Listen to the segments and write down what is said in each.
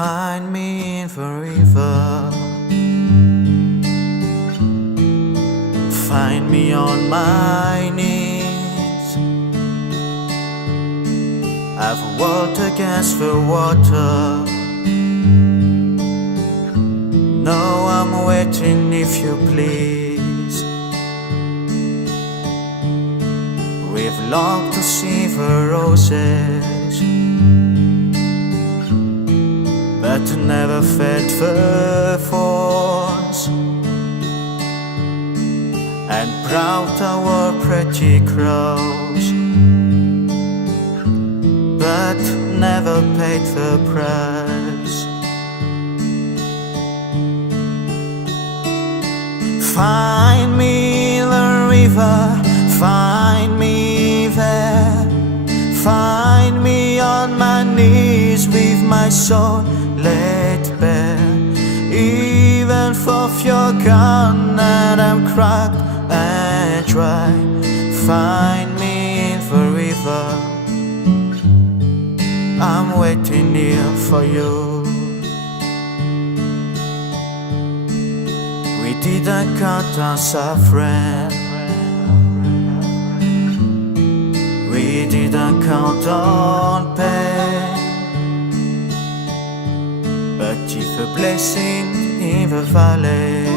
Find me in the river, find me on my knees. I've walked against the water, now I'm waiting if you please. We've longed to see the roses, but never felt the thorns. And proud our pretty crows, but never paid the price. Find me in the river, find me there, find me on my knees with my soul laid bare. Even if you're gone and I'm cracked and dry, find me in the river, I'm waiting here for you. We didn't count our suffering, we didn't count on pain, but if a blessing in the valley,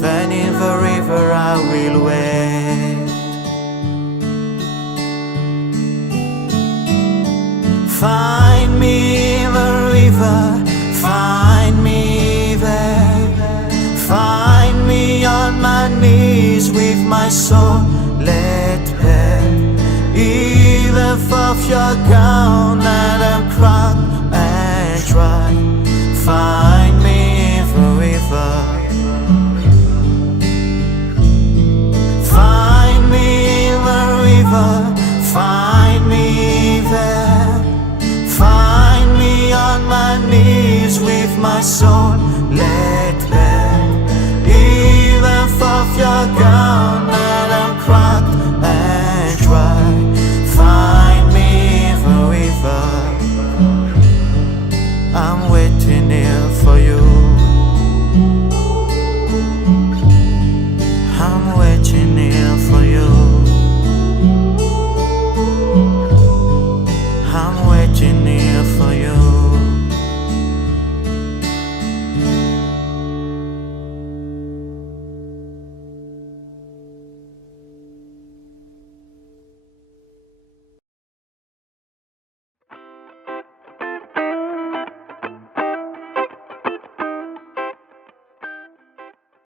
then in the river I will wait. Find me in the river, find me there, find me on my knees with my soul laid bare. Even if you're gone and I'm cracked and dry, find me in the river, find me in the river, find me there, find me on my knees with my soul laid bare. Even if you're gone